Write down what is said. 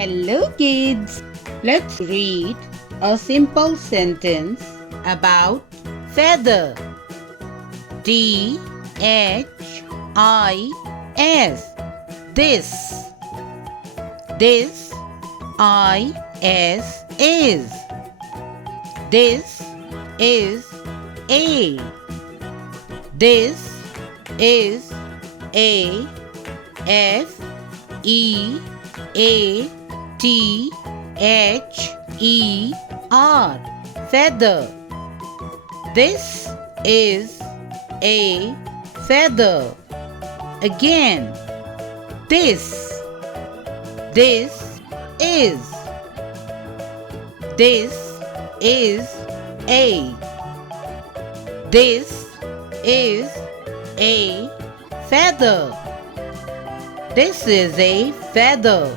Hello kids! Let's read a simple sentence about feather. This. This. This. Is. This is a. This is a. Feather. Feather. This is a feather. Again. This. This is. This is a. This is a feather. This is a feather.